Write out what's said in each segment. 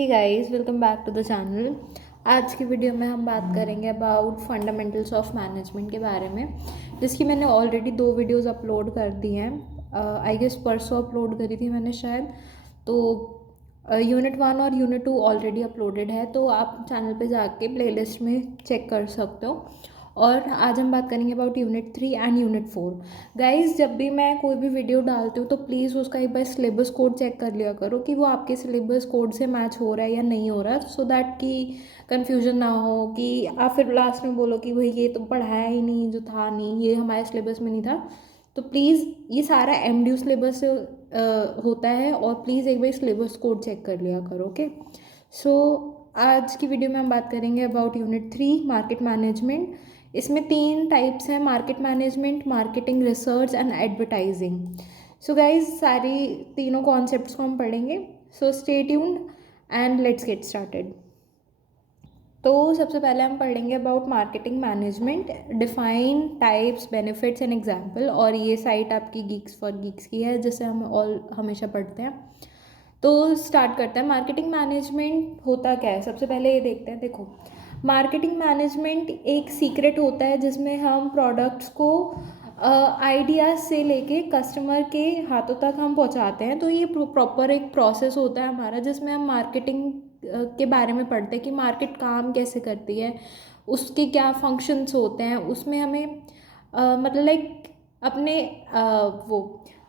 Hey guys, welcome back to the channel. आज की video में हम बात करेंगे अबाउट फंडामेंटल्स ऑफ मैनेजमेंट के बारे में, जिसकी मैंने ऑलरेडी 2 वीडियोस अपलोड कर दी हैं। आई गेस परसों अपलोड करी थी मैंने शायद। तो यूनिट 1 और यूनिट 2 ऑलरेडी अपलोडेड है, तो आप चैनल पे जाके प्लेलिस्ट में चेक कर सकते हो। और आज हम बात करेंगे about unit 3 and unit 4। Guys, जब भी मैं कोई भी वीडियो डालती हूँ तो प्लीज़ उसका एक बार सिलेबस कोड चेक कर लिया करो कि वो आपके सिलेबस कोड से मैच हो रहा है या नहीं हो रहा, सो दैट कि कन्फ्यूजन ना हो कि आप फिर लास्ट में बोलो कि भाई ये तो पढ़ाया ही नहीं, जो था नहीं, ये हमारे सिलेबस में नहीं था। तो प्लीज़ ये सारा एमडीयू सिलेबस से होता है, और प्लीज़ एक बार सिलेबस कोड चेक कर लिया करो। ओके, सो आज की वीडियो में हम बात करेंगे अबाउट यूनिट 3 मार्केट मैनेजमेंट। इसमें 3 टाइप्स हैं: market management, marketing, research and advertising. So guys, सारी तीनों कॉन्सेप्ट्स को हम पढ़ेंगे। So stay tuned and let's get started. तो सबसे पहले हम पढ़ेंगे about marketing management, define types, benefits and example. और ये साइट आपकी गीक्स फॉर गीक्स की है, जिसे हम हमेशा पढ़ते हैं। तो स्टार्ट करते हैं। मार्केटिंग मैनेजमेंट होता क्या है, सबसे पहले ये देखते हैं। देखो, मार्केटिंग मैनेजमेंट एक सीक्रेट होता है जिसमें हम प्रोडक्ट्स को आइडियाज़ से लेके कस्टमर के हाथों तक हम पहुंचाते हैं। तो ये प्रॉपर एक प्रोसेस होता है हमारा, जिसमें हम मार्केटिंग के बारे में पढ़ते हैं कि मार्केट काम कैसे करती है, उसके क्या फंक्शंस होते हैं। उसमें हमें मतलब लाइक अपने वो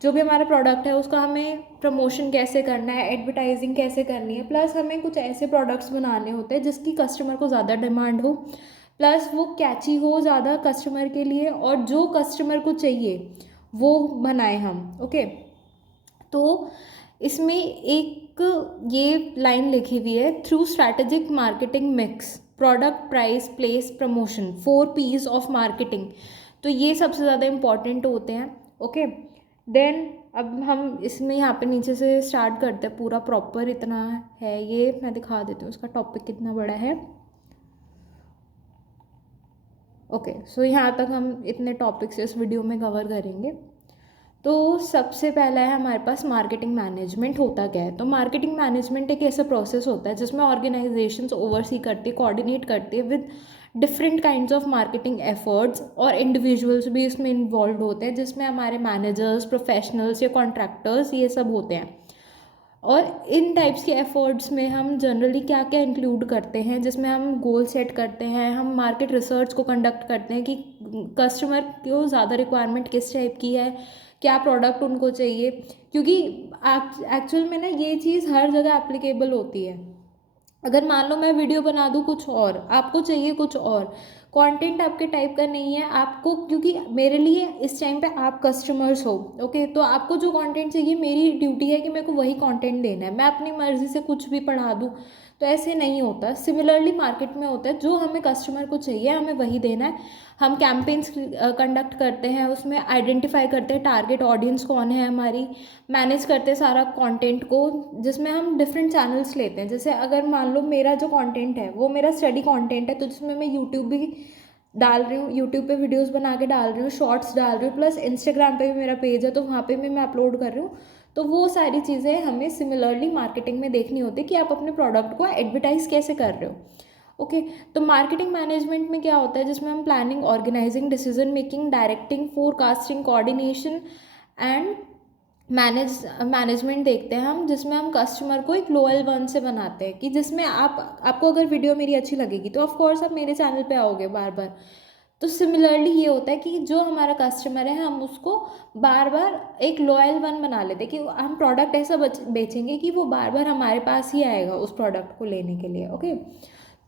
जो भी हमारा प्रोडक्ट है उसका हमें प्रमोशन कैसे करना है, एडवर्टाइजिंग कैसे करनी है, प्लस हमें कुछ ऐसे प्रोडक्ट्स बनाने होते हैं जिसकी कस्टमर को ज़्यादा डिमांड हो, प्लस वो कैची हो ज़्यादा कस्टमर के लिए, और जो कस्टमर को चाहिए वो बनाए हम। ओके, तो इसमें एक ये लाइन लिखी हुई है: through strategic marketing mix product, price, place, promotion, 4 P's of marketing. तो ये सबसे ज़्यादा इम्पॉर्टेंट होते हैं। ओके, देन अब हम इसमें यहाँ पे नीचे से स्टार्ट करते हैं। पूरा प्रॉपर इतना है, ये मैं दिखा देती हूँ इसका टॉपिक कितना बड़ा है। ओके, सो यहाँ तक हम इतने टॉपिक्स इस वीडियो में कवर करेंगे। तो सबसे पहला है हमारे पास मार्केटिंग मैनेजमेंट होता क्या है। तो मार्केटिंग मैनेजमेंट एक ऐसा प्रोसेस होता है जिसमें ऑर्गेनाइजेशंस ओवरसी करती है, कोऑर्डिनेट करती है with different kinds of marketing efforts, और इंडिविजुअल्स भी इसमें इन्वॉल्व होते हैं, जिसमें हमारे मैनेजर्स, प्रोफेशनल्स या कॉन्ट्रैक्टर्स ये सब होते हैं। और इन टाइप्स के एफर्ट्स में हम जनरली क्या क्या इंक्लूड करते हैं, जिसमें हम गोल सेट करते हैं, हम मार्केट रिसर्च को कंडक्ट करते हैं कि कस्टमर को ज़्यादा रिक्वायरमेंट किस टाइप की है, क्या प्रोडक्ट उनको चाहिए। क्योंकि एक्चुअल में ना ये चीज़ हर जगह एप्लीकेबल होती है। अगर मान लो मैं वीडियो बना दूँ कुछ और, आपको चाहिए कुछ और, कंटेंट आपके टाइप का नहीं है आपको, क्योंकि मेरे लिए इस टाइम पे आप कस्टमर्स हो। ओके, तो आपको जो कंटेंट चाहिए, मेरी ड्यूटी है कि मेरे को वही कंटेंट देना है। मैं अपनी मर्ज़ी से कुछ भी पढ़ा दूँ तो ऐसे नहीं होता। सिमिलरली मार्केट में होता है, जो हमें कस्टमर को चाहिए हमें वही देना है। हम कैंपेन्स कंडक्ट करते हैं, उसमें आइडेंटिफाई करते हैं टारगेट ऑडियंस कौन है हमारी, मैनेज करते हैं सारा कंटेंट को, जिसमें हम डिफरेंट चैनल्स लेते हैं। जैसे अगर मान लो मेरा जो कंटेंट है वो मेरा स्टडी कंटेंट है, तो जिसमें मैं यूट्यूब भी डाल रही हूँ, यूट्यूब पे वीडियोस बना के डाल रही हूँ, शॉर्ट्स डाल रही हूँ, प्लस इंस्टाग्राम पे भी मेरा पेज है तो वहाँ पे भी मैं अपलोड कर रही हूँ। तो वो सारी चीज़ें हमें सिमिलरली मार्केटिंग में देखनी होती है कि आप अपने प्रोडक्ट को एडवर्टाइज कैसे कर रहे हो। ओके, तो मार्केटिंग मैनेजमेंट में क्या होता है, जिसमें हम planning, organising, decision making, directing, forecasting, coordination and management देखते हैं हम, जिसमें हम कस्टमर को एक लोयल वन से बनाते हैं। कि जिसमें आपको अगर वीडियो मेरी अच्छी लगेगी तो ऑफ कोर्स आप मेरे चैनल पे आओगे बार बार। तो सिमिलरली ये होता है कि जो हमारा कस्टमर है हम उसको बार बार एक लॉयल वन बना लेते हैं, कि हम प्रोडक्ट ऐसा बेचेंगे कि वो बार बार हमारे पास ही आएगा उस प्रोडक्ट को लेने के लिए। ओके,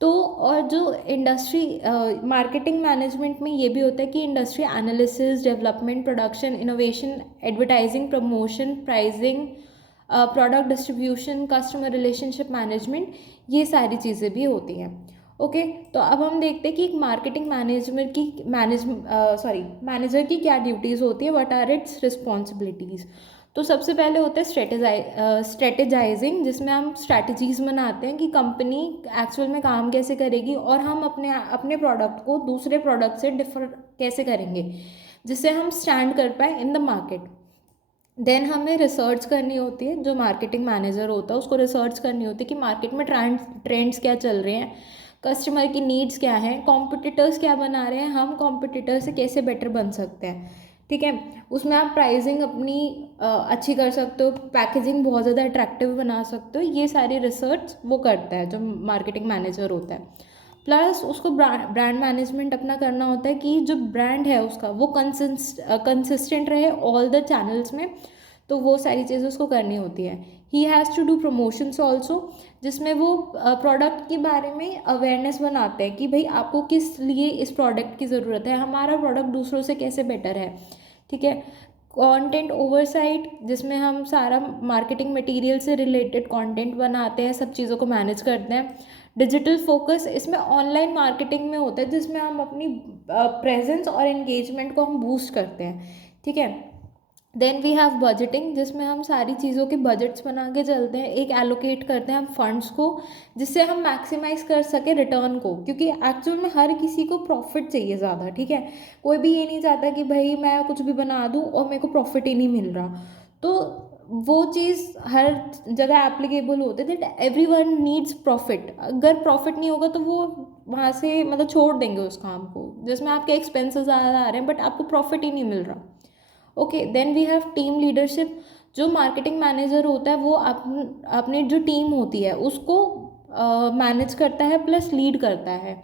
तो और जो इंडस्ट्री मार्केटिंग मैनेजमेंट में ये भी होता है कि industry analysis, development, production, innovation, advertising, promotion, pricing, product distribution, customer relationship management, ये सारी चीज़ें भी होती हैं। ओके, तो अब हम देखते हैं कि एक मार्केटिंग मैनेजर की क्या ड्यूटीज़ होती है, व्हाट आर इट्स रिस्पॉन्सिबिलिटीज़। तो सबसे पहले होता है स्ट्रेटेजाइजिंग, जिसमें हम स्ट्रैटेजीज़ बनाते हैं कि कंपनी एक्चुअल में काम कैसे करेगी, और हम अपने प्रोडक्ट को दूसरे प्रोडक्ट से डिफर कैसे करेंगे, जिससे हम स्टैंड कर पाए इन द मार्केट। देन हमें रिसर्च करनी होती है, जो मार्केटिंग मैनेजर होता है उसको रिसर्च करनी होती है कि मार्केट में ट्रेंड्स क्या चल रहे हैं, कस्टमर की नीड्स क्या हैं, कॉम्पिटिटर्स क्या बना रहे हैं, हम कॉम्पिटिटर से कैसे बेटर बन सकते हैं। ठीक है, उसमें आप प्राइसिंग अपनी अच्छी कर सकते हो, पैकेजिंग बहुत ज़्यादा अट्रैक्टिव बना सकते हो। ये सारी रिसर्च वो करता है जो मार्केटिंग मैनेजर होता है। प्लस उसको ब्रांड मैनेजमेंट अपना करना होता है कि जो ब्रांड है उसका वो कंसिस्टेंट रहे ऑल द चैनल्स में। तो वो सारी चीज़ें उसको करनी होती है। He has to do promotions also, जिसमें वो प्रोडक्ट के बारे में अवेयरनेस बनाते हैं कि भाई आपको किस लिए इस प्रोडक्ट की ज़रूरत है, हमारा प्रोडक्ट दूसरों से कैसे बेटर है। ठीक है, कंटेंट ओवरसाइट, जिसमें हम सारा मार्केटिंग मटेरियल से रिलेटेड कंटेंट बनाते हैं, सब चीज़ों को मैनेज करते हैं। डिजिटल फोकस, इसमें ऑनलाइन मार्केटिंग में होता है जिसमें हम अपनी प्रेजेंस और एंगेजमेंट को हम बूस्ट करते हैं। ठीक है, देन वी हैव बजटिंग, जिसमें हम सारी चीज़ों के बजट्स बना के चलते हैं, एक एलोकेट करते हैं हम फंड्स को, जिससे हम मैक्सिमाइज कर सके रिटर्न को, क्योंकि एक्चुअल में हर किसी को प्रॉफिट चाहिए ज़्यादा। ठीक है, कोई भी ये नहीं चाहता कि भाई मैं कुछ भी बना दूँ और मेरे को प्रॉफिट ही नहीं मिल रहा। तो वो चीज़ हर जगह एप्लीकेबल होते है that every one needs profit. अगर प्रॉफिट नहीं होगा तो वो वहाँ से मतलब छोड़ देंगे उस काम को, जिसमें आपके एक्सपेंसेस ज़्यादा आ रहे हैं बट आपको प्रॉफिट ही नहीं मिल रहा। Okay, then we have team leadership. जो मार्केटिंग मैनेजर होता है वो अपनी जो टीम होती है उसको मैनेज करता है प्लस लीड करता है।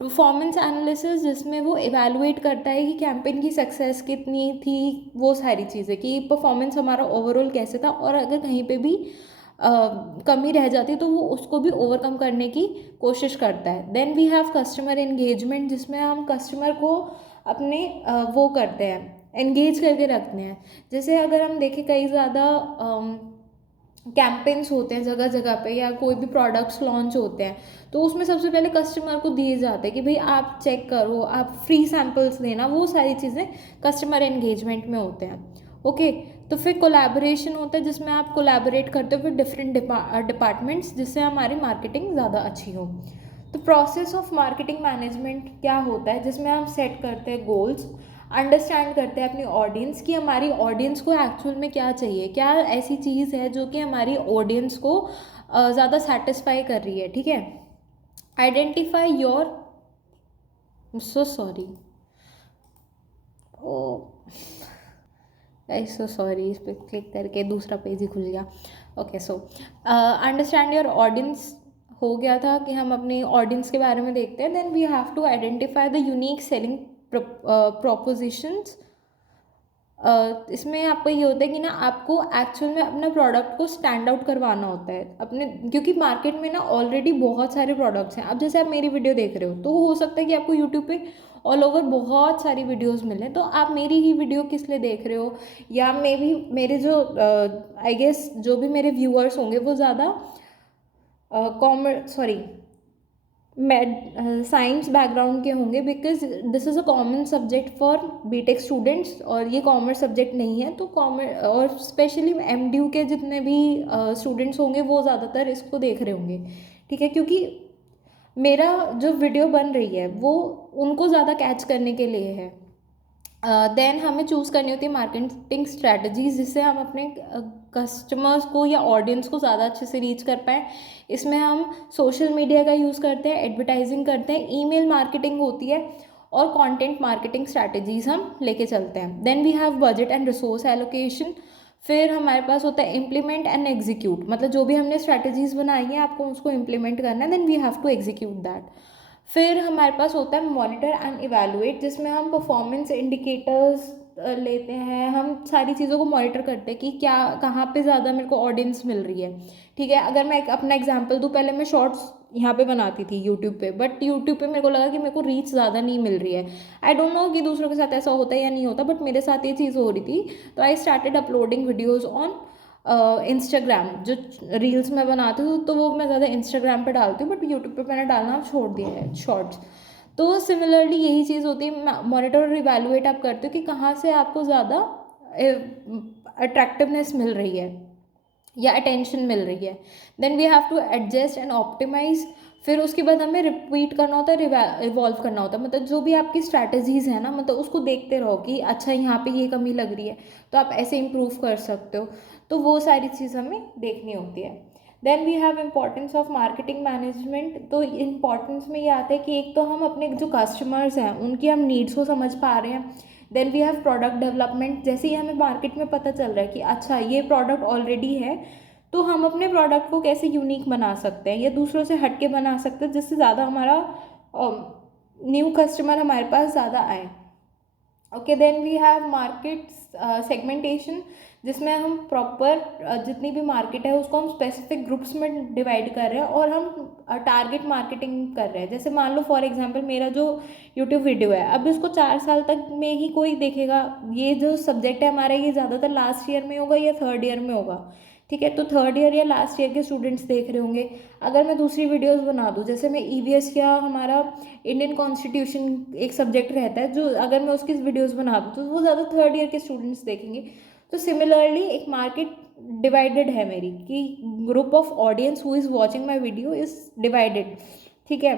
परफॉर्मेंस एनालिसिस, जिसमें वो इवैल्यूएट करता है कि कैंपेन की सक्सेस कितनी थी, वो सारी चीज़ें कि परफॉर्मेंस हमारा ओवरऑल कैसे था, और अगर कहीं पे भी कमी रह जाती तो वो उसको भी ओवरकम करने की कोशिश करता है। Then we have customer engagement, जिसमें हम कस्टमर को अपने वो करते हैं, एंगेज करके रखते हैं। जैसे अगर हम देखें कई ज़्यादा कैंपेन्स होते हैं जगह जगह पे, या कोई भी प्रोडक्ट्स लॉन्च होते हैं, तो उसमें सबसे पहले कस्टमर को दिए जाते हैं कि भाई आप चेक करो, आप फ्री सैम्पल्स देना, वो सारी चीज़ें कस्टमर एंगेजमेंट में होते हैं। ओके, तो फिर कोलैबोरेशन होता है जिसमें आप कोलैबोरेट करते हो फिर डिफरेंट डिपार्टमेंट्स, जिससे हमारी मार्केटिंग ज़्यादा अच्छी हो। तो प्रोसेस ऑफ मार्केटिंग मैनेजमेंट क्या होता है, जिसमें हम सेट करते हैं गोल्स, अंडरस्टैंड करते हैं अपनी ऑडियंस की, हमारी ऑडियंस को एक्चुअल में क्या चाहिए, क्या ऐसी चीज़ है जो कि हमारी ऑडियंस को ज़्यादा सेटिस्फाई कर रही है। ठीक है, identify your, so sorry, oh so sorry, इस पर क्लिक करके दूसरा पेज ही खुल गया। Okay, so understand your audience हो गया था कि हम अपनी ऑडियंस के बारे में देखते हैं। Then we have to identify the unique selling propositions. इसमें आपको ये होता है कि ना आपको एक्चुअल में अपना प्रोडक्ट को स्टैंड आउट करवाना होता है अपने, क्योंकि मार्केट में ना ऑलरेडी बहुत सारे प्रोडक्ट्स हैं। अब जैसे आप मेरी वीडियो देख रहे हो तो हो सकता है कि आपको यूट्यूब पे ऑल ओवर बहुत सारी वीडियोस मिलें, तो आप मेरी ही वीडियो किस लिए देख रहे हो, या मे भी मेरे जो आई गेस जो भी मेरे व्यूअर्स होंगे वो ज़्यादा कॉमर्स सॉरी साइंस बैकग्राउंड के होंगे, because this is a common subject for BTech students, और ये कॉमर्स सब्जेक्ट नहीं है। तो कॉमर्स और स्पेशली एमडीयू के जितने भी स्टूडेंट्स होंगे वो ज़्यादातर इसको देख रहे होंगे। ठीक है, क्योंकि मेरा जो वीडियो बन रही है वो उनको ज़्यादा कैच करने के लिए है। देन हमें चूज़ करनी होती है मार्केटिंग स्ट्रैटेजीज, जिससे हम अपने कस्टमर्स को या ऑडियंस को ज़्यादा अच्छे से रीच कर पाएँ। इसमें हम सोशल मीडिया का यूज़ करते हैं, एडवर्टाइजिंग करते हैं, ईमेल मार्केटिंग होती है, और कंटेंट मार्केटिंग स्ट्रैटेजीज हम लेके चलते हैं। Then we have budget and resource allocation. फिर हमारे पास होता है इम्प्लीमेंट एंड एग्जीक्यूट, मतलब जो भी हमने स्ट्रैटेजीज बनाई है आपको उसको इम्प्लीमेंट करना है, then we have to execute that. फिर हमारे पास होता है मॉनिटर एंड इवैल्यूएट, जिसमें हम परफॉर्मेंस इंडिकेटर्स लेते हैं, हम सारी चीज़ों को मॉनिटर करते हैं कि क्या कहाँ पे ज़्यादा मेरे को ऑडियंस मिल रही है। ठीक है, अगर मैं एक अपना एग्जांपल दूँ, पहले मैं शॉर्ट्स यहाँ पे बनाती थी यूट्यूब पे, बट यूट्यूब पे मेरे को लगा कि मेरे को रीच ज़्यादा नहीं मिल रही है। आई डोंट नो कि दूसरों के साथ ऐसा होता है या नहीं होता, बट मेरे साथ ये चीज़ हो रही थी। तो I started uploading videos on Instagram. जो रील्स मैं बनाती हूँ तो वो मैं ज़्यादा इंस्टाग्राम पे डालती हूँ, बट यूट्यूब पे मैंने डालना छोड़ दिया है शॉर्ट्स। तो सिमिलरली यही चीज़ होती है, मॉनिटर और इवैल्यूएट आप करते हो कि कहाँ से आपको ज़्यादा अट्रैक्टिवनेस मिल रही है। या अटेंशन मिल रही है। Then we have to adjust and optimise. फिर उसके बाद हमें रिपीट करना होता है, रिवॉल्व करना होता है, मतलब जो भी आपकी स्ट्रैटेजीज है ना, मतलब उसको देखते रहो कि अच्छा यहाँ पे ये कमी लग रही है तो आप ऐसे इम्प्रूव कर सकते हो। तो वो सारी चीज़ हमें देखनी होती है। Then we have importance of marketing management. तो इम्पॉर्टेंस में ये आता है कि एक तो हम अपने जो कस्टमर्स हैं उनकी हम नीड्स को समझ पा रहे हैं। Then we have product development. जैसे ही हमें मार्केट में पता चल रहा है कि अच्छा ये प्रोडक्ट ऑलरेडी है, तो हम अपने प्रोडक्ट को कैसे यूनिक बना सकते हैं या दूसरों से हट के बना सकते हैं, जिससे ज़्यादा हमारा न्यू कस्टमर हमारे पास ज़्यादा आए। Okay, then we have market segmentation, जिसमें हम प्रॉपर जितनी भी मार्केट है उसको हम स्पेसिफिक ग्रुप्स में डिवाइड कर रहे हैं और हम टारगेट मार्केटिंग कर रहे हैं। जैसे मान लो फॉर एग्जांपल मेरा जो यूट्यूब वीडियो है, अब इसको 4 साल तक में ही कोई देखेगा। ये जो सब्जेक्ट है हमारा, ये ज़्यादातर लास्ट ईयर में होगा या थर्ड ईयर में होगा, ठीक है। तो थर्ड ईयर या लास्ट ईयर के स्टूडेंट्स देख रहे होंगे। अगर मैं दूसरी वीडियोस बना दूँ, जैसे मैं ईवीएस या हमारा इंडियन कॉन्स्टिट्यूशन एक सब्जेक्ट रहता है, जो अगर मैं उसकी वीडियोस बना दूँ तो वो ज़्यादा थर्ड ईयर के स्टूडेंट्स देखेंगे। तो सिमिलरली एक मार्केट डिवाइडेड है मेरी, कि group of audience who is watching my video is divided, ठीक है।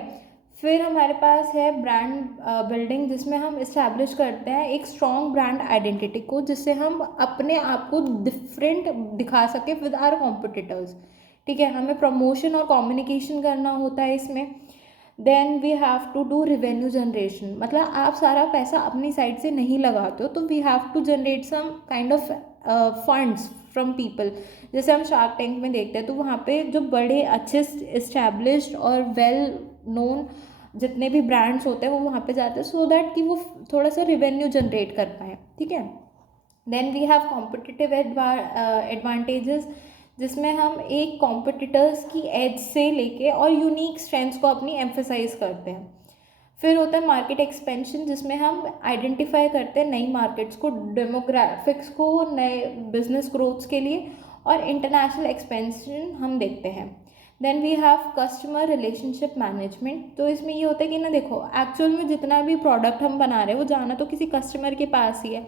फिर हमारे पास है ब्रांड बिल्डिंग, जिसमें हम इस्टेब्लिश करते हैं एक स्ट्रॉन्ग ब्रांड आइडेंटिटी को, जिससे हम अपने आप को डिफरेंट दिखा सके विद आर कॉम्पिटिटर्स, ठीक है। हमें प्रमोशन और कम्युनिकेशन करना होता है इसमें। Then we have to do revenue generation, मतलब आप सारा पैसा अपनी साइड से नहीं लगाते हो, तो we have to generate some kind of funds from people. जैसे हम शार्क टैंक में देखते हैं, तो वहाँ पे जो बड़े अच्छे इस्टेब्लिश्ड और वेल नोन जितने भी ब्रांड्स होते हैं वो वहाँ पे जाते हैं, सो दैट कि वो थोड़ा सा रिवेन्यू जनरेट कर पाएँ, ठीक है। Then we have competitive advantages, जिसमें हम एक कॉम्पिटिटर्स की एज से लेके और यूनिक स्ट्रेंथ्स को अपनी एम्फेसाइज करते हैं। फिर होता है मार्केट एक्सपेंशन, जिसमें हम आइडेंटिफाई करते हैं नई मार्केट्स को, डेमोग्राफिक्स को, नए बिजनेस ग्रोथ्स के लिए, और इंटरनेशनल एक्सपेंशन हम देखते हैं। Then we have customer relationship management. तो इसमें ये होता है कि ना देखो, एक्चुअल में जितना भी प्रोडक्ट हम बना रहे हैं वो जाना तो किसी कस्टमर के पास ही है,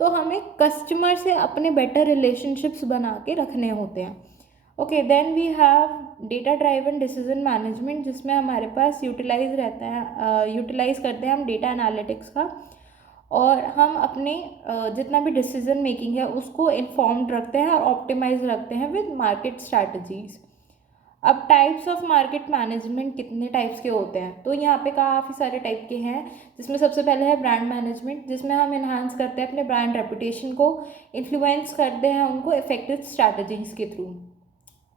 तो हमें कस्टमर से अपने बेटर रिलेशनशिप्स बना के रखने होते हैं। Okay, then we have data driven decision management, जिसमें हमारे पास यूटिलाइज रहता है, यूटिलाइज करते हैं हम डेटा एनालिटिक्स का, और हम अपने जितना भी डिसीजन मेकिंग है उसको इन्फॉर्म्ड रखते हैं और ऑप्टिमाइज रखते हैं विद मार्केट स्ट्रैटेजीज। अब टाइप्स ऑफ मार्केट मैनेजमेंट कितने टाइप्स के होते हैं, तो यहाँ पे काफ़ी सारे टाइप के हैं, जिसमें सबसे पहले है ब्रांड मैनेजमेंट, जिसमें हम इन्हांस करते हैं अपने ब्रांड रेपुटेशन को, इन्फ्लुएंस करते हैं उनको इफेक्टिव स्ट्रैटेजीज के थ्रू।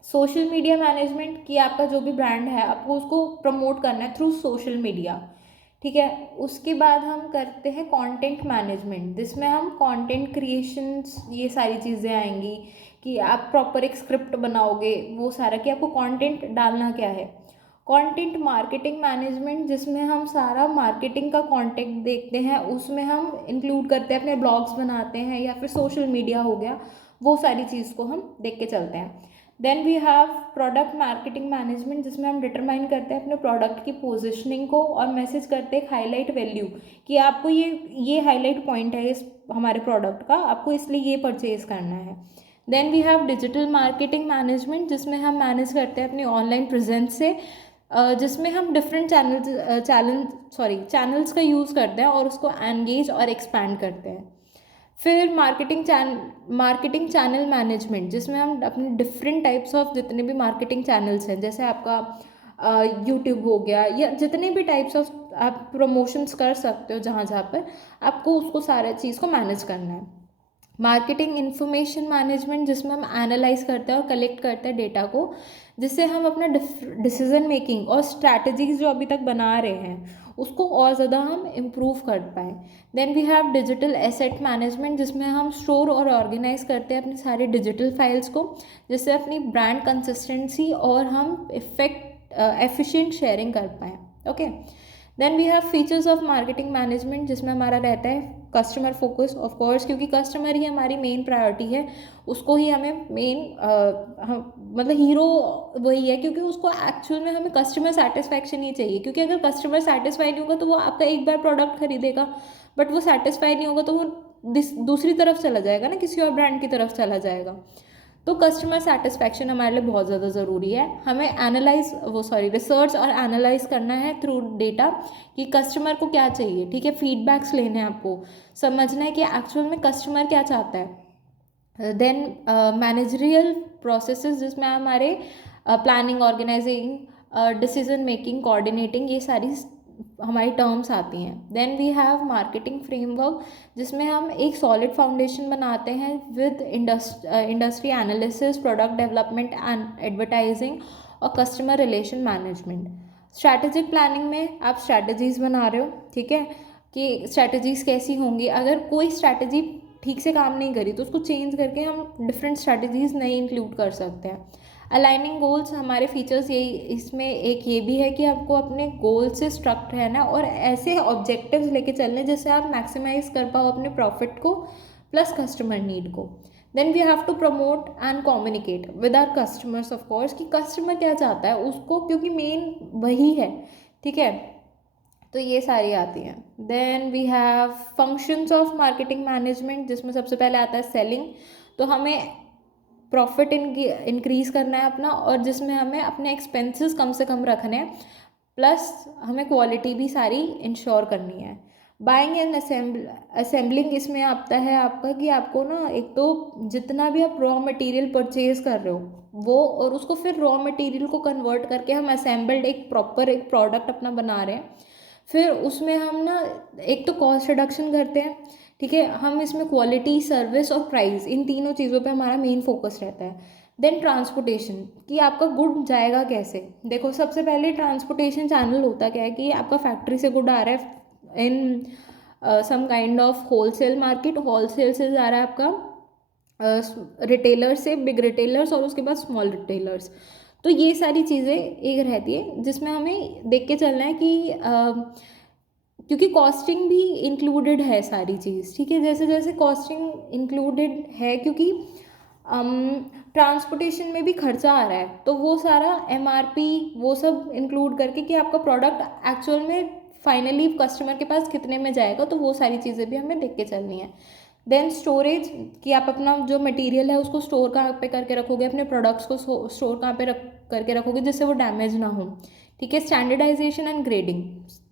सोशल मीडिया मैनेजमेंट, कि आपका जो भी ब्रांड है आपको उसको प्रमोट करना है थ्रू सोशल मीडिया, ठीक है। उसके बाद हम करते हैं कंटेंट मैनेजमेंट, जिसमें हम कंटेंट क्रिएशंस, ये सारी चीज़ें आएंगी कि आप प्रॉपर एक स्क्रिप्ट बनाओगे, वो सारा कि आपको कंटेंट डालना क्या है। कंटेंट मार्केटिंग मैनेजमेंट, जिसमें हम सारा मार्केटिंग का कंटेंट देखते हैं, उसमें हम इंक्लूड करते हैं, अपने ब्लॉग्स बनाते हैं या फिर सोशल मीडिया हो गया, वो सारी चीज़ को हम देख के चलते हैं। Then we have product marketing management, जिसमें हम डिटरमाइन करते हैं अपने प्रोडक्ट की पोजीशनिंग को और मैसेज करते हैं हाईलाइट वैल्यू, कि आपको ये हाईलाइट पॉइंट है इस हमारे प्रोडक्ट का, आपको इसलिए ये परचेज करना है। Then we have digital marketing management, जिसमें हम मैनेज करते हैं अपनी ऑनलाइन प्रेजेंस से, जिसमें हम डिफरेंट चैनल्स का यूज़ करते हैं और उसको एंगेज और एक्सपैंड करते हैं। फिर मार्केटिंग चैनल मैनेजमेंट, जिसमें हम अपने डिफरेंट टाइप्स ऑफ जितने भी मार्केटिंग चैनल्स हैं, जैसे आपका यूट्यूब हो गया या जितने भी टाइप्स ऑफ आप प्रमोशंस कर सकते हो, जहाँ जहाँ पर आपको उसको सारे चीज़ को मैनेज करना है। मार्केटिंग इन्फॉर्मेशन मैनेजमेंट, जिसमें हम एनालाइज करते हैं और कलेक्ट करते हैं डेटा को, जिससे हम अपना डिसीजन मेकिंग और स्ट्रैटेजीज जो अभी तक बना रहे हैं उसको और ज़्यादा हम इम्प्रूव कर पाएँ। Then we have digital asset management, जिसमें हम स्टोर और ऑर्गेनाइज करते हैं अपनी सारी डिजिटल फाइल्स को, जिससे अपनी ब्रांड कंसिस्टेंसी और हम एफिशिएंट शेयरिंग कर पाएँ। Okay, then we have features of marketing management, जिसमें हमारा रहता है कस्टमर फोकस, ऑफ कोर्स, क्योंकि कस्टमर ही हमारी मेन प्रायोरिटी है, उसको ही हमें मेन मतलब हीरो वही है, क्योंकि उसको एक्चुअल में हमें कस्टमर सेटिस्फैक्शन ही चाहिए, क्योंकि अगर कस्टमर सेटिस्फाई नहीं होगा तो वो आपका एक बार प्रोडक्ट खरीदेगा, बट वो सेटिस्फाई नहीं होगा तो वो दूसरी तरफ चला जाएगा ना, किसी और ब्रांड की तरफ चला जाएगा। तो कस्टमर सेटिस्फैक्शन हमारे लिए बहुत ज़्यादा ज़रूरी है। हमें रिसर्च और एनालाइज करना है थ्रू डेटा कि कस्टमर को क्या चाहिए, ठीक है। फीडबैक्स लेने हैं, आपको समझना है कि एक्चुअल में कस्टमर क्या चाहता है। देन मैनेजरियल प्रोसेसेस, जिसमें हमारे planning, organising, decision making, coordinating, ये सारी हमारी टर्म्स आती हैं। Then we have marketing framework, जिसमें हम एक सॉलिड फाउंडेशन बनाते हैं with industry analysis, product development and advertising और customer relation management. Strategic planning में आप स्ट्रैटेजीज बना रहे हो, ठीक है, कि स्ट्रैटेजीज कैसी होंगी। अगर कोई स्ट्रैटेजी ठीक से काम नहीं करी तो उसको चेंज करके हम डिफरेंट स्ट्रैटेजीज नई इंक्लूड कर सकते हैं। अलाइनिंग गोल्स, हमारे फीचर्स यही, इसमें एक ये भी है कि आपको अपने गोल से स्ट्रक्ट रहना और ऐसे ऑब्जेक्टिव्स लेके चलने जिससे आप मैक्सिमाइज कर पाओ अपने प्रॉफिट को प्लस कस्टमर नीड को। Then we have to promote and communicate with our customers, of course, कि कस्टमर क्या चाहता है उसको, क्योंकि मेन वही है, ठीक है। तो ये सारी आती हैं। Then we have functions of marketing management, जिसमें सबसे पहले आता है सेलिंग। तो हमें प्रॉफिट इंक्रीज़ करना है अपना, और जिसमें हमें अपने एक्सपेंसेस कम से कम रखने हैं, प्लस हमें क्वालिटी भी सारी इंश्योर करनी है। बाइंग एंड असेंबलिंग, इसमें आता है आपका कि आपको ना, एक तो जितना भी आप रॉ मटेरियल परचेज कर रहे हो वो, और उसको फिर रॉ मटेरियल को कन्वर्ट करके हम असेंबल्ड एक प्रॉपर एक प्रोडक्ट अपना बना रहे हैं। फिर उसमें हम ना एक तो कॉस्ट रिडक्शन करते हैं, ठीक है। हम इसमें क्वालिटी, सर्विस और प्राइस, इन तीनों चीज़ों पे हमारा मेन फोकस रहता है। देन ट्रांसपोर्टेशन, कि आपका गुड जाएगा कैसे। देखो, सबसे पहले ट्रांसपोर्टेशन चैनल होता क्या है कि आपका फैक्ट्री से गुड आ रहा है in some kind of wholesale market, wholesale से जा रहा है आपका रिटेलर से, बिग रिटेलर्स, और उसके बाद स्मॉल रिटेलर्स। तो ये सारी चीज़ें एक रहती है जिसमें हमें देख के चलना है कि क्योंकि कॉस्टिंग भी इंक्लूडेड है सारी चीज़, ठीक है। जैसे जैसे कॉस्टिंग इंक्लूडेड है, क्योंकि ट्रांसपोर्टेशन में भी खर्चा आ रहा है, तो वो सारा MRP वो सब इंक्लूड करके कि आपका प्रोडक्ट एक्चुअल में फाइनली कस्टमर के पास कितने में जाएगा, तो वो सारी चीज़ें भी हमें देख के चलनी है। देन स्टोरेज, कि आप अपना जो मटेरियल है उसको स्टोर कहाँ पे करके रखोगे, अपने प्रोडक्ट्स को स्टोर कहाँ पे करके रखोगे जिससे वो डैमेज ना हो, ठीक है। स्टैंडर्डाइजेशन एंड ग्रेडिंग,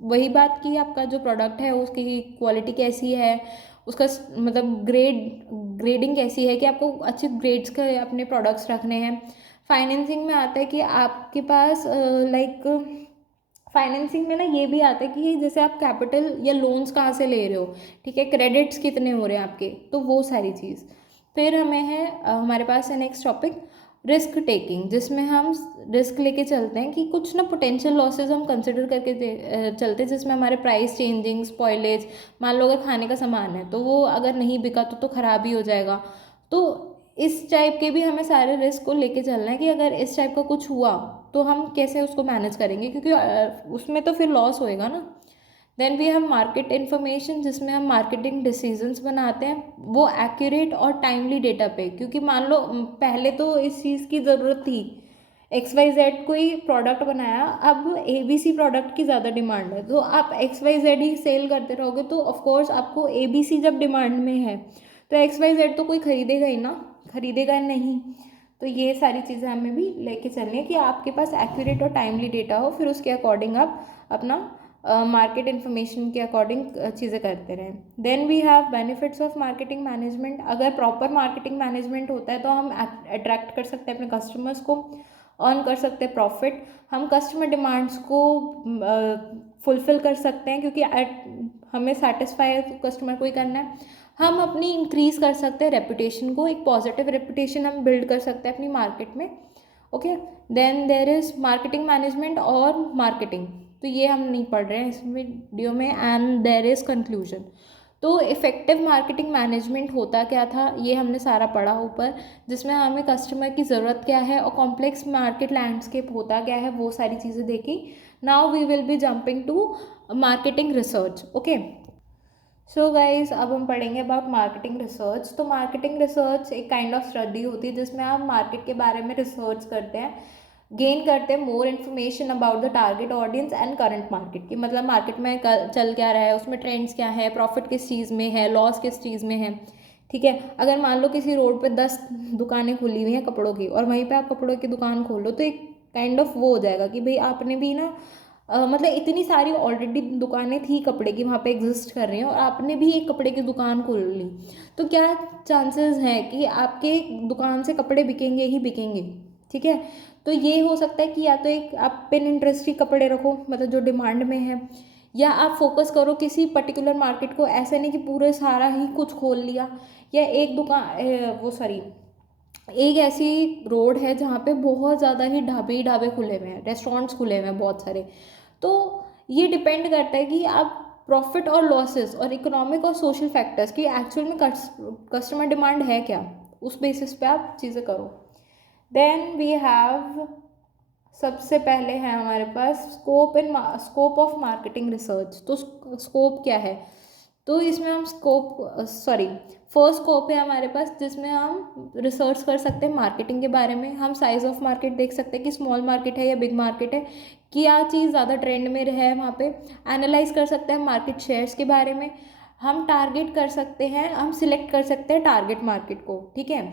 वही बात कि आपका जो प्रोडक्ट है उसकी क्वालिटी कैसी है, उसका मतलब ग्रेडिंग कैसी है, कि आपको अच्छे ग्रेड्स के अपने प्रोडक्ट्स रखने हैं। फाइनेंसिंग में आता है कि आपके पास फाइनेंसिंग में ना ये भी आता है कि जैसे आप कैपिटल या लोन्स कहाँ से ले रहे हो, ठीक है, क्रेडिट्स कितने हो रहे हैं आपके, तो वो सारी चीज़। फिर हमें है हमारे पास है नेक्स्ट टॉपिक रिस्क टेकिंग, जिसमें हम रिस्क लेके चलते हैं कि कुछ ना पोटेंशियल लॉसेज हम कंसिडर करके चलते हैं, जिसमें हमारे प्राइस चेंजिंग, स्पॉइलेज, मान लो अगर खाने का सामान है तो वो अगर नहीं बिका तो ख़राब ही हो जाएगा। तो इस टाइप के भी हमें सारे रिस्क को लेके चलना है कि अगर इस टाइप का कुछ हुआ तो हम कैसे उसको मैनेज करेंगे, क्योंकि उसमें तो फिर लॉस होएगा ना। Then we have market information, जिसमें हम मार्केटिंग डिसीजंस बनाते हैं, वो एक्यूरेट और टाइमली डेटा पे, क्योंकि मान लो पहले तो इस चीज़ की ज़रूरत थी, XYZ कोई प्रोडक्ट बनाया, अब ABC प्रोडक्ट की ज़्यादा डिमांड है, तो आप XYZ ही सेल करते रहोगे तो ऑफकोर्स आपको ABC जब डिमांड में है तो XYZ तो कोई खरीदेगा ही ना, खरीदेगा नहीं। तो ये सारी चीज़ें हमें भी लेके चलनी है कि आपके पास एक्यूरेट और टाइमली डेटा हो, फिर उसके अकॉर्डिंग आप अपना मार्केट इन्फॉर्मेशन के अकॉर्डिंग चीज़ें करते रहें। Then we have benefits of marketing management, अगर प्रॉपर मार्केटिंग मैनेजमेंट होता है तो हम अट्रैक्ट कर सकते हैं अपने कस्टमर्स को, अर्न कर सकते हैं प्रॉफिट, हम कस्टमर डिमांड्स को फुलफ़िल कर सकते हैं, क्योंकि हमें सेटिस्फाई कस्टमर को ही करना है। हम अपनी इंक्रीज़ कर सकते हैं रेपुटेशन को, एक पॉजिटिव रेपुटेशन हम बिल्ड कर सकते हैं अपनी मार्केट में, okay. Then there is marketing management और मार्केटिंग, तो ये हम नहीं पढ़ रहे हैं इस वीडियो में। एंड देयर इज़ कंक्लूजन, तो इफ़ेक्टिव मार्केटिंग मैनेजमेंट होता क्या था ये हमने सारा पढ़ा ऊपर, जिसमें हमें कस्टमर की ज़रूरत क्या है और कॉम्प्लेक्स मार्केट लैंडस्केप होता क्या है, वो सारी चीज़ें देखी। Now we will be jumping to marketing research, okay. So guys, अब हम पढ़ेंगे अबाउट मार्केटिंग रिसर्च। तो मार्केटिंग रिसर्च एक काइंड ऑफ स्टडी होती है जिसमें आप मार्केट के बारे में रिसर्च करते हैं, गेन करते हैं more information about the target audience and current market की, मतलब मार्केट में चल क्या रहा है, उसमें ट्रेंड्स क्या है, प्रॉफिट किस चीज़ में है, लॉस किस चीज़ में है, ठीक है। अगर मान लो किसी रोड पे 10 दुकानें खुली हुई हैं कपड़ों की और वहीं पे आप कपड़ों की दुकान खोल लो, तो एक काइंड ऑफ वो हो जाएगा कि भाई आपने भी ना मतलब इतनी सारी ऑलरेडी दुकानें थी कपड़े की वहाँ पे एग्जिस्ट कर रही हैं और आपने भी एक कपड़े की दुकान खोल ली, तो क्या चांसेस हैं कि आपके दुकान से कपड़े बिकेंगे ही बिकेंगे। ठीक है। तो ये हो सकता है कि या तो एक आप पिन इंटरेस्ट कपड़े रखो, मतलब जो डिमांड में है, या आप फोकस करो किसी पर्टिकुलर मार्केट को, ऐसे नहीं कि पूरे सारा ही कुछ खोल लिया, या एक दुकान वो सॉरी एक ऐसी रोड है जहाँ पे बहुत ज़्यादा ही ढाबे ही ढाबे खुले हुए हैं, रेस्टोरेंट्स खुले हुए हैं बहुत सारे। तो ये डिपेंड करता है कि आप प्रॉफिट और लॉसेस और इकोनॉमिक और सोशल फैक्टर्स की एक्चुअल में कस्टमर डिमांड है क्या, उस बेसिस पे आप चीज़ें करो। देन वी हैव, सबसे पहले है हमारे पास स्कोप ऑफ मार्केटिंग रिसर्च। तो स्कोप क्या है, तो इसमें हम फर्स्ट स्कोप है हमारे पास जिसमें हम रिसर्च कर सकते हैं मार्केटिंग के बारे में। हम साइज ऑफ मार्केट देख सकते हैं कि स्मॉल मार्केट है या बिग मार्केट है, क्या चीज़ ज़्यादा ट्रेंड में है वहाँ पे। एनालाइज कर सकते हैं मार्केट शेयर्स के बारे में। हम टारगेट कर सकते हैं, हम सिलेक्ट कर सकते हैं टारगेट मार्केट को। ठीक है।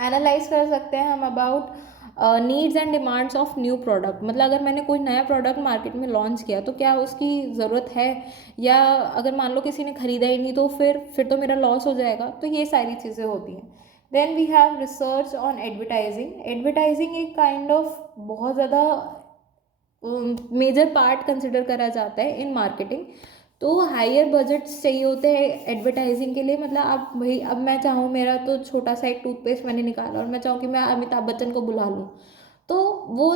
एनालाइज कर सकते हैं हम about needs and demands of new product, मतलब अगर मैंने कोई नया प्रोडक्ट मार्केट में लॉन्च किया तो क्या उसकी ज़रूरत है, या अगर मान लो किसी ने ख़रीदा ही नहीं तो फिर तो मेरा लॉस हो जाएगा। तो ये सारी चीज़ें होती हैं। Then we have research on advertising. Advertising एक काइंड ऑफ बहुत ज़्यादा मेजर पार्ट कंसिडर करा जाता है इन मार्केटिंग। तो हायर बजट्स चाहिए होते हैं एडवर्टाइजिंग के लिए। मतलब आप भाई, अब मैं चाहूँ, मेरा तो छोटा सा एक टूथपेस्ट मैंने निकाला और मैं चाहूँ कि मैं अमिताभ बच्चन को बुला लूँ, तो वो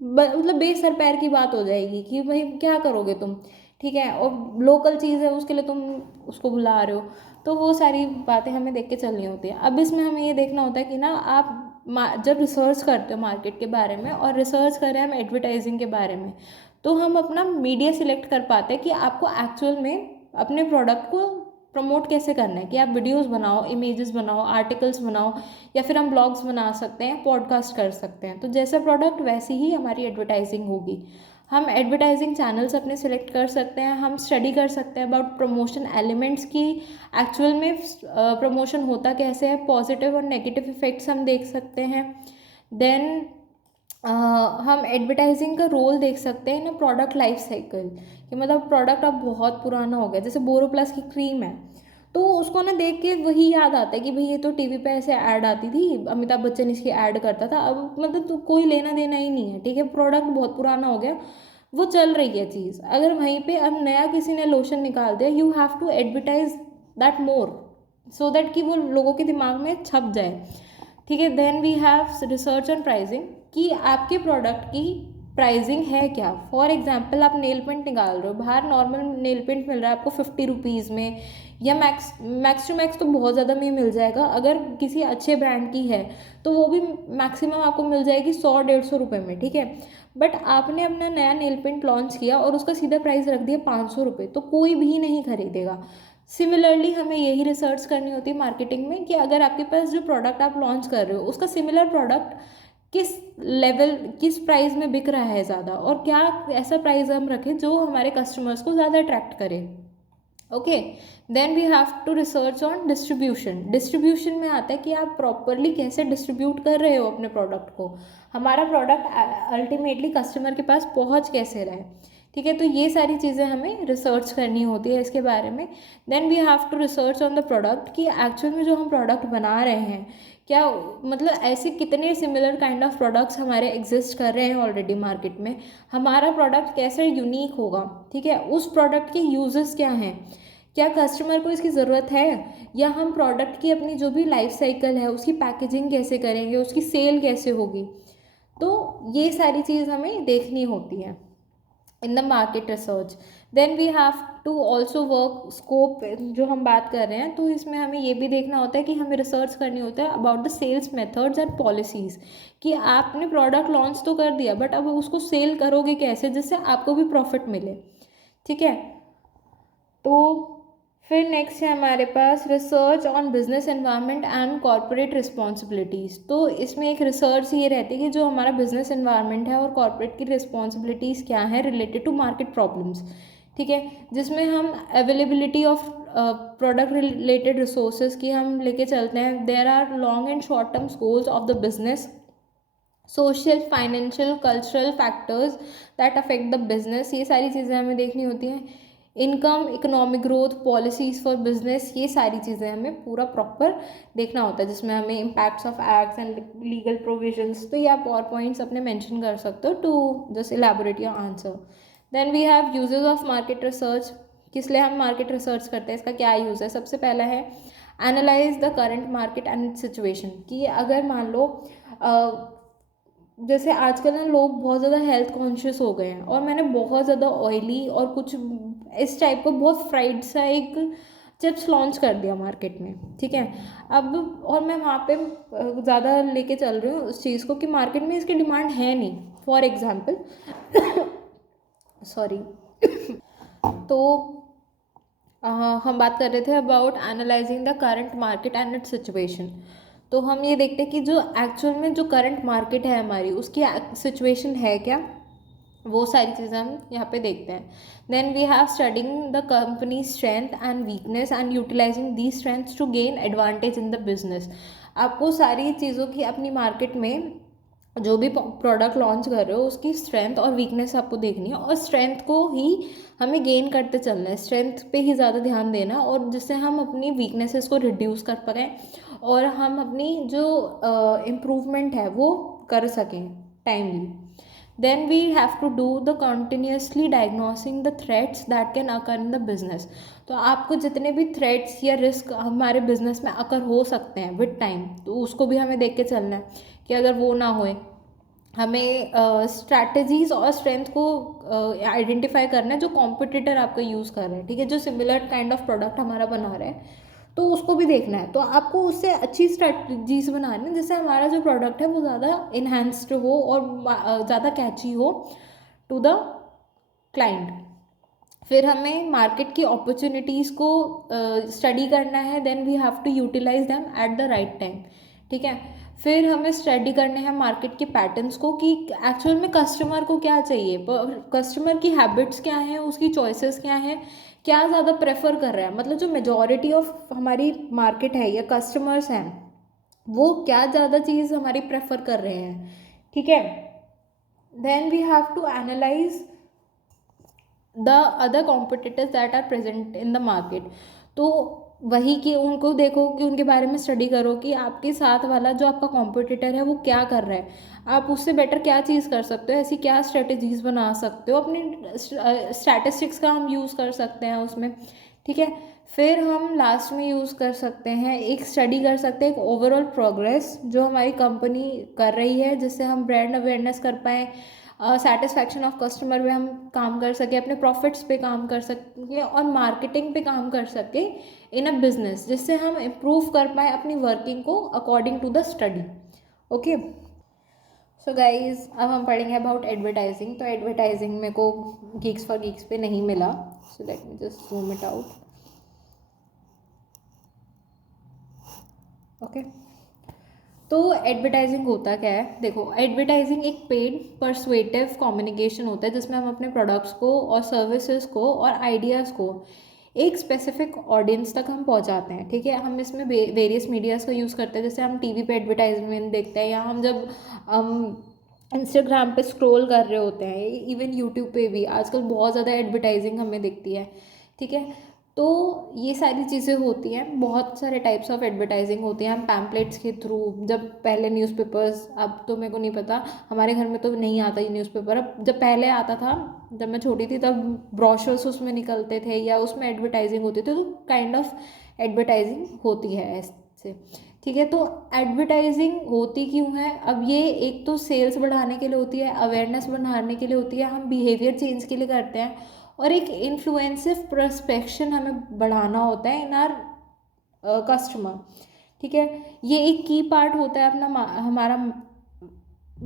मतलब बेसर पैर की बात हो जाएगी कि भाई क्या करोगे तुम। ठीक है। और लोकल चीज़ है उसके लिए तुम उसको बुला रहे हो, तो वो सारी बातें हमें देख के चलनी होती है। अब इसमें हमें ये देखना होता है कि ना आप जब रिसर्च करते हो मार्केट के बारे में और रिसर्च कर रहे हैं हम एडवर्टाइजिंग के बारे में, तो हम अपना मीडिया सिलेक्ट कर पाते हैं कि आपको एक्चुअल में अपने प्रोडक्ट को प्रमोट कैसे करना है। कि आप वीडियोस बनाओ, इमेजेस बनाओ, आर्टिकल्स बनाओ, या फिर हम ब्लॉग्स बना सकते हैं, पॉडकास्ट कर सकते हैं। तो जैसा प्रोडक्ट वैसी ही हमारी एडवर्टाइजिंग होगी। हम एडवर्टाइजिंग चैनल्स अपने सिलेक्ट कर सकते हैं। हम स्टडी कर सकते हैं अबाउट प्रमोशन एलिमेंट्स की, एक्चुअल में प्रमोशन होता कैसे है, पॉजिटिव और नेगेटिव इफेक्ट्स हम देख सकते हैं। देन हम एडवर्टाइजिंग का रोल देख सकते हैं ना प्रोडक्ट लाइफ साइकिल, कि मतलब प्रोडक्ट अब बहुत पुराना हो गया, जैसे बोरोप्लस की क्रीम है, तो उसको ना देख के वही याद आता है कि भाई ये तो टीवी पे ऐसे ऐड आती थी, अमिताभ बच्चन इसकी ऐड करता था। अब मतलब तो कोई लेना देना ही नहीं है। ठीक है। प्रोडक्ट बहुत पुराना हो गया, वो चल रही है चीज़। अगर वहीं पे अब नया किसी ने लोशन निकाल दिया, you have to advertise that more, so that कि वो लोगों के दिमाग में छप जाए। ठीक है। Then we have research on pricing, कि आपके प्रोडक्ट की प्राइसिंग है क्या। फॉर एग्जाम्पल आप नेल पेंट निकाल रहे हो, बाहर नॉर्मल नेल पेंट मिल रहा है आपको 50 रुपीज़ में, या मैक्स टू मैक्स तो बहुत ज़्यादा में मिल जाएगा। अगर किसी अच्छे ब्रांड की है तो वो भी मैक्सिमम आपको मिल जाएगी 100-150 रुपये में। ठीक है। बट आपने अपना नया नेल पेंट लॉन्च किया और उसका सीधा प्राइस रख दिया 500 रुपये, तो कोई भी नहीं खरीदेगा। सिमिलरली हमें यही रिसर्च करनी होती है मार्केटिंग में, कि अगर आपके पास जो प्रोडक्ट आप लॉन्च कर रहे हो उसका सिमिलर प्रोडक्ट किस लेवल, किस प्राइस में बिक रहा है ज़्यादा, और क्या ऐसा प्राइस हम रखें जो हमारे कस्टमर्स को ज़्यादा अट्रैक्ट करे। Okay. Then we have to research on distribution. Distribution में आता है कि आप प्रॉपरली कैसे डिस्ट्रीब्यूट कर रहे हो अपने प्रोडक्ट को, हमारा प्रोडक्ट अल्टीमेटली कस्टमर के पास पहुंच कैसे रहे। ठीक है। तो ये सारी चीज़ें हमें रिसर्च करनी होती है इसके बारे में। Then we have to research on the product, कि एक्चुअल में जो हम प्रोडक्ट बना रहे हैं, क्या मतलब ऐसे कितने सिमिलर काइंड ऑफ प्रोडक्ट्स हमारे एग्जिस्ट कर रहे हैं ऑलरेडी मार्केट में, हमारा प्रोडक्ट कैसे यूनिक होगा। ठीक है। उस प्रोडक्ट के यूजेस क्या हैं, क्या कस्टमर को इसकी ज़रूरत है, या हम प्रोडक्ट की अपनी जो भी लाइफ साइकिल है उसकी पैकेजिंग कैसे करेंगे, उसकी सेल कैसे होगी। तो ये सारी चीज़ हमें देखनी होती है in the market research. Then we have to also work scope, जो हम बात कर रहे हैं, तो इसमें हमें ये भी देखना होता है कि हमें रिसर्च करनी होता है about the sales methods and policies, कि आपने प्रोडक्ट लॉन्च तो कर दिया बट अब उसको सेल करोगे कैसे जिससे आपको भी प्रॉफिट मिले। ठीक है। तो फिर नेक्स्ट है हमारे पास research on business environment and corporate responsibilities. तो इसमें एक रिसर्च ये रहती है कि जो हमारा बिजनेस एनवायरनमेंट है और कॉर्पोरेट की रिस्पॉन्सिबिलिटीज़ क्या है रिलेटेड टू मार्केट प्रॉब्लम्स। ठीक है, जिसमें हम availability of product related resources की हम लेके चलते हैं। There are long and short term goals of the business, social, financial, cultural factors that affect the business, ये सारी चीज़ें हमें देखनी होती हैं। Income, economic growth, policies for business, ये सारी चीज़ें हमें पूरा प्रॉपर देखना होता है, जिसमें हमें impacts of acts and legal provisions, तो ये आप और पॉइंट्स अपने मेंशन कर सकते हो to just elaborate your answer. Then we have usages of market research. किस लिए हम मार्केट रिसर्च करते हैं, इसका क्या यूज़ है? सबसे पहला है analyse the current market and situation, कि अगर मान लो जैसे आजकल ना लोग बहुत ज़्यादा हेल्थ कॉन्शियस हो गए हैं, और मैंने बहुत ज़्यादा ऑयली और कुछ इस टाइप का बहुत फ्राइड सा एक चिप्स लॉन्च कर दिया मार्केट में, ठीक है। अब और मैं वहाँ पे ज़्यादा लेके चल रही हूँ उस चीज़ को कि मार्केट में इसकी डिमांड है नहीं, फॉर एग्जांपल सॉरी तो हम बात कर रहे थे about analysing the current market and it's situation. तो हम ये देखते हैं कि जो एक्चुअल में जो करंट मार्केट है हमारी, उसकी सिचुएशन है क्या, वो सारी चीज़ें हम यहाँ पे देखते हैं। Then we have studying the company strength and weakness and utilising the strengths to gain advantage in the business. आपको सारी चीज़ों की अपनी मार्केट में जो भी प्रोडक्ट लॉन्च कर रहे हो उसकी स्ट्रेंथ और वीकनेस आपको देखनी है, और स्ट्रेंथ को ही हमें गेन करते चलना है, स्ट्रेंथ पे ही ज़्यादा ध्यान देना, और जिससे हम अपनी वीकनेसेस को रिड्यूस कर पाएँ और हम अपनी जो इम्प्रूवमेंट है वो कर सकें timely. Then we have to do the continuously diagnosing the threats that can occur in the business. तो आपको जितने भी थ्रेट्स या रिस्क हमारे बिजनेस में अकर हो सकते हैं विद टाइम, तो उसको भी हमें देख के चलना है कि अगर वो ना होए, हमें स्ट्रैटेजीज और स्ट्रेंथ को आइडेंटिफाई करना है जो कॉम्पिटिटर आपका यूज़ कर रहे हैं, ठीक है, जो सिमिलर काइंड ऑफ प्रोडक्ट हमारा बना रहे हैं, तो उसको भी देखना है। तो आपको उससे अच्छी स्ट्रैटेजीज बनानी है जिससे हमारा जो प्रोडक्ट है वो ज़्यादा इन्हांस्ड हो और ज़्यादा कैची हो टू द क्लाइंट। फिर हमें मार्केट की अपॉर्चुनिटीज़ को स्टडी करना है। Then we have to utilise them at the right time, ठीक है। फिर हमें स्टडी करने हैं मार्केट के पैटर्न्स को कि एक्चुअल में कस्टमर को क्या चाहिए, कस्टमर की हैबिट्स क्या हैं, उसकी चॉइसेस क्या हैं, क्या ज़्यादा प्रेफर कर रहा है, मतलब जो मेजॉरिटी ऑफ हमारी मार्केट है या कस्टमर्स हैं वो क्या ज़्यादा चीज़ हमारी प्रेफर कर रहे हैं, ठीक है। Then we have to analyse the other competitors that are present in the market. तो वही कि उनको देखो कि उनके बारे में स्टडी करो कि आपके साथ वाला जो आपका कॉम्पिटिटर है वो क्या कर रहा है, आप उससे बेटर क्या चीज़ कर सकते हो, ऐसी क्या स्ट्रेटजीज बना सकते हो, अपनी स्टैटिस्टिक्स का हम यूज़ कर सकते हैं उसमें, ठीक है। फिर हम लास्ट में यूज़ कर सकते हैं, एक स्टडी कर सकते हैं एक ओवरऑल प्रोग्रेस जो हमारी कंपनी कर रही है, जिससे हम ब्रांड अवेयरनेस कर पाएँ, सेटिस्फैक्शन ऑफ कस्टमर पे हम काम कर सके, अपने प्रॉफिट्स पे काम कर सके और मार्केटिंग पे काम कर सके इन अ बिजनेस, जिससे हम इम्प्रूव कर पाए अपनी वर्किंग को according to the study. Okay, so guys अब हम पढ़ेंगे अबाउट एडवर्टाइजिंग। तो एडवर्टाइजिंग मेरे को गीक्स फॉर गीक्स पे नहीं मिला, so let me just zoom it out. Okay, तो एडवर्टाइजिंग होता क्या है, देखो एडवर्टाइजिंग एक पेड परसुएटिव कम्युनिकेशन होता है जिसमें हम अपने प्रोडक्ट्स को और सर्विसेज को और आइडियाज़ को एक स्पेसिफिक ऑडियंस तक हम पहुंचाते हैं, ठीक है। हम इसमें वेरियस मीडियाज़ का यूज़ करते हैं, जैसे हम टीवी पे एडवर्टाइजमेंट देखते हैं, या हम जब इंस्टाग्राम पे स्क्रॉल कर रहे होते हैं, इवन यूट्यूब पे भी आजकल बहुत ज़्यादा एडवर्टाइजिंग हमें दिखती है, ठीक है। तो ये सारी चीज़ें होती हैं, बहुत सारे टाइप्स ऑफ एडवर्टाइजिंग होती हैं। हम पैम्पलेट्स के थ्रू, जब पहले न्यूज़पेपर्स, अब तो मेरे को नहीं पता, हमारे घर में तो नहीं आता ये न्यूज़पेपर, अब जब पहले आता था जब मैं छोटी थी तब ब्रोशर्स उसमें निकलते थे या उसमें एडवर्टाइजिंग होती थी, तो काइंड ऑफ एडवर्टाइजिंग होती है ऐसे, ठीक है। तो एडवर्टाइजिंग होती क्यों है, अब ये एक तो सेल्स बढ़ाने के लिए होती है, अवेयरनेस बढ़ाने के लिए होती है, हम बिहेवियर चेंज के लिए करते हैं, और एक इन्फ्लुएंसिव परस्पेक्शन हमें बढ़ाना होता है इन आर कस्टमर, ठीक है। ये एक की पार्ट होता है अपना हमारा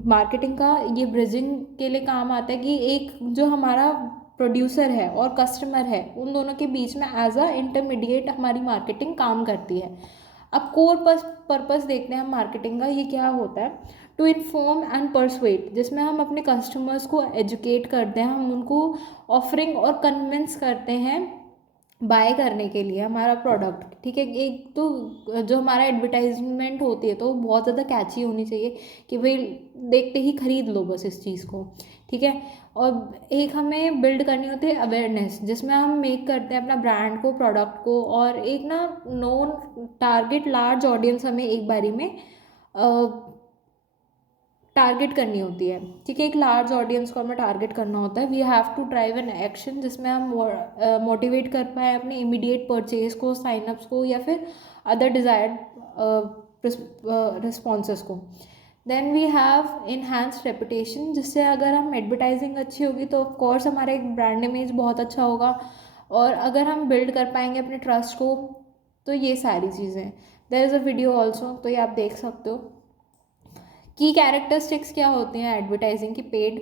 मार्केटिंग का, ये ब्रिजिंग के लिए काम आता है कि एक जो हमारा प्रोड्यूसर है और कस्टमर है उन दोनों के बीच में एज अ इंटरमीडिएट हमारी मार्केटिंग काम करती है। अब कोर पर्पस देखते हैं हम मार्केटिंग का, ये क्या होता है, टू इन्फॉर्म एंड परसुएट, जिसमें हम अपने कस्टमर्स को एजुकेट करते हैं, हम उनको ऑफरिंग और कन्विंस करते हैं बाय करने के लिए हमारा प्रोडक्ट, ठीक है। एक तो जो हमारा एडवर्टाइजमेंट होती है तो वो बहुत ज़्यादा कैची होनी चाहिए कि भाई देखते ही खरीद लो बस इस चीज़ को, ठीक है। और एक हमें बिल्ड करनी होती है अवेयरनेस, जिसमें हम मेक करते हैं अपना ब्रांड को, प्रोडक्ट को, और एक ना नोन टारगेट लार्ज ऑडियंस हमें एक बारी में टारगेट करनी होती है, ठीक है। एक लार्ज ऑडियंस को हमें टारगेट करना होता है। We have to drive an action जिसमें हम मोटिवेट कर पाए अपने इमीडिएट परचेज को, साइनअप्स को, या फिर अदर डिज़ायर्ड रिस्पॉन्सेस को। Then we have enhanced reputation, जिससे अगर हम एडवर्टाइजिंग अच्छी होगी तो ऑफकोर्स हमारा एक ब्रांड इमेज बहुत अच्छा होगा, और अगर हम बिल्ड कर पाएंगे अपने ट्रस्ट को, तो ये सारी चीज़ें। There is a video also, तो ये आप देख सकते हो। की कैरेक्टरिस्टिक्स क्या होते हैं एडवर्टाइजिंग की पेड,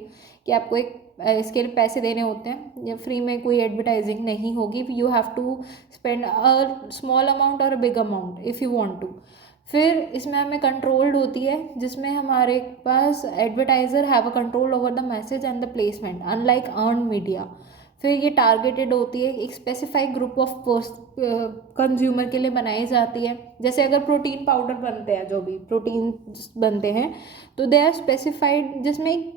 कि आपको एक इसके लिए पैसे देने होते हैं, या फ्री में कोई एडवर्टाइजिंग नहीं होगी। You have to spend a small amount और a big amount if you want to. फिर इसमें हमें कंट्रोल्ड होती है, जिसमें हमारे पास advertiser have a control over the message and the placement unlike earned media. फिर ये टारगेटेड होती है, एक स्पेसिफाइड ग्रुप ऑफ कंज्यूमर के लिए बनाई जाती है। जैसे अगर प्रोटीन पाउडर बनते हैं, जो भी प्रोटीन बनते हैं, तो दे आर स्पेसिफाइड, जिसमें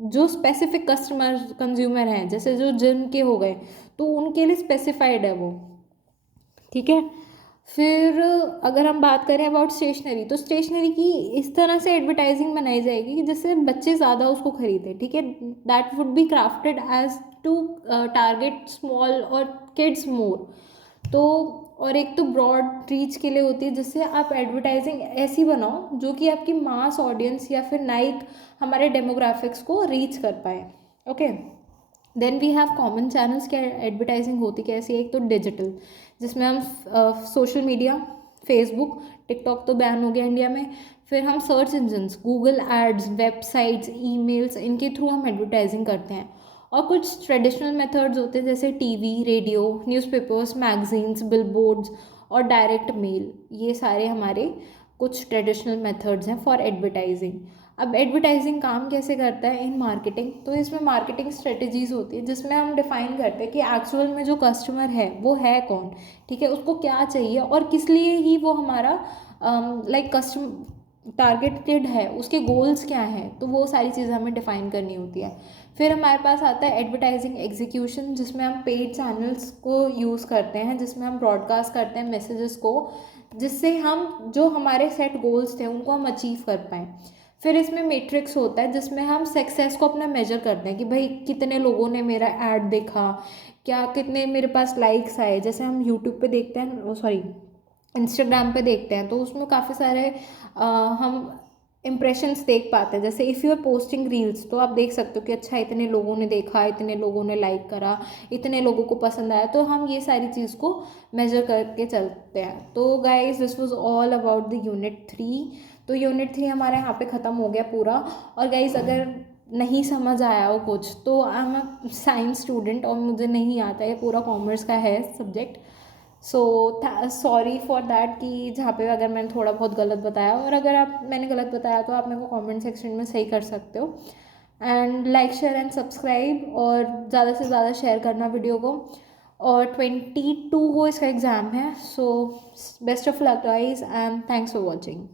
जो स्पेसिफिक कस्टमर कंज्यूमर हैं, जैसे जो जिम के हो गए, तो उनके लिए स्पेसिफाइड है वो, ठीक है। फिर अगर हम बात करें अबाउट स्टेशनरी, तो स्टेशनरी की इस तरह से एडवर्टाइजिंग बनाई जाएगी कि जिससे बच्चे ज़्यादा उसको खरीदें, ठीक है। That would be crafted as to target small और किड्स मोर। तो और एक तो ब्रॉड रीच के लिए होती है, जिससे आप एडवर्टाइजिंग ऐसी बनाओ जो कि आपकी मास ऑडियंस या फिर नाइक हमारे डेमोग्राफिक्स को रीच कर पाए, okay. Then we have common channels. क्या एडवर्टाइजिंग होती कैसी है? एक तो डिजिटल, जिसमें हम सोशल मीडिया, फेसबुक, टिकटॉक तो बैन हो गया इंडिया में। फिर हम search engines, Google ads, websites, emails, इनके थ्रू हम एडवर्टाइजिंग करते हैं। और कुछ ट्रेडिशनल मेथड्स होते हैं, जैसे TV, radio, newspapers, magazines, billboards और डायरेक्ट मेल। ये सारे हमारे कुछ ट्रेडिशनल मेथड्स हैं फॉर एडवर्टाइजिंग। अब एडवर्टाइजिंग काम कैसे करता है इन मार्केटिंग? तो इसमें मार्केटिंग स्ट्रेटजीज होती है, जिसमें हम डिफाइन करते हैं कि एक्चुअल में जो कस्टमर है वो है कौन, ठीक है, उसको क्या चाहिए और किस लिए ही वो हमारा कस्टमर टारगेटेड है, उसके गोल्स क्या हैं, तो वो सारी चीज़ें हमें डिफाइन करनी होती है। फिर हमारे पास आता है एडवर्टाइजिंग एग्जीक्यूशन, जिसमें हम पेड चैनल्स को यूज़ करते हैं, जिसमें हम ब्रॉडकास्ट करते हैं मैसेजेस को, जिससे हम जो हमारे सेट गोल्स थे उनको हम अचीव कर पाएँ। फिर इसमें मैट्रिक्स होता है, जिसमें हम सक्सेस को अपना मेजर करते हैं कि भाई कितने लोगों ने मेरा ऐड देखा, क्या कितने मेरे पास लाइक्स आए। जैसे हम यूट्यूब पे देखते हैं, सॉरी इंस्टाग्राम पे देखते हैं, तो उसमें काफ़ी सारे हम इम्प्रेशंस देख पाते हैं। जैसे if you are posting reels, तो आप देख सकते हो कि अच्छा इतने लोगों ने देखा, इतने लोगों ने लाइक करा, इतने लोगों को पसंद आया, तो हम ये सारी चीज़ को मेजर करके चलते हैं। तो guys this was all about the unit 3। तो यूनिट 3 हमारे यहाँ पे ख़त्म हो गया पूरा। और गाइज अगर नहीं समझ आया हो कुछ, तो I am a science student और मुझे नहीं आता, ये पूरा कॉमर्स का है subject. So sorry for that कि जहाँ पे अगर मैंने थोड़ा बहुत गलत बताया, और अगर मैंने गलत बताया तो आप मेरे को कमेंट सेक्शन में सही कर सकते हो। And like, share and subscribe, और ज़्यादा से ज़्यादा शेयर करना वीडियो को। और 22 को इसका एग्ज़ाम है। So best of luck guys and thanks for watching.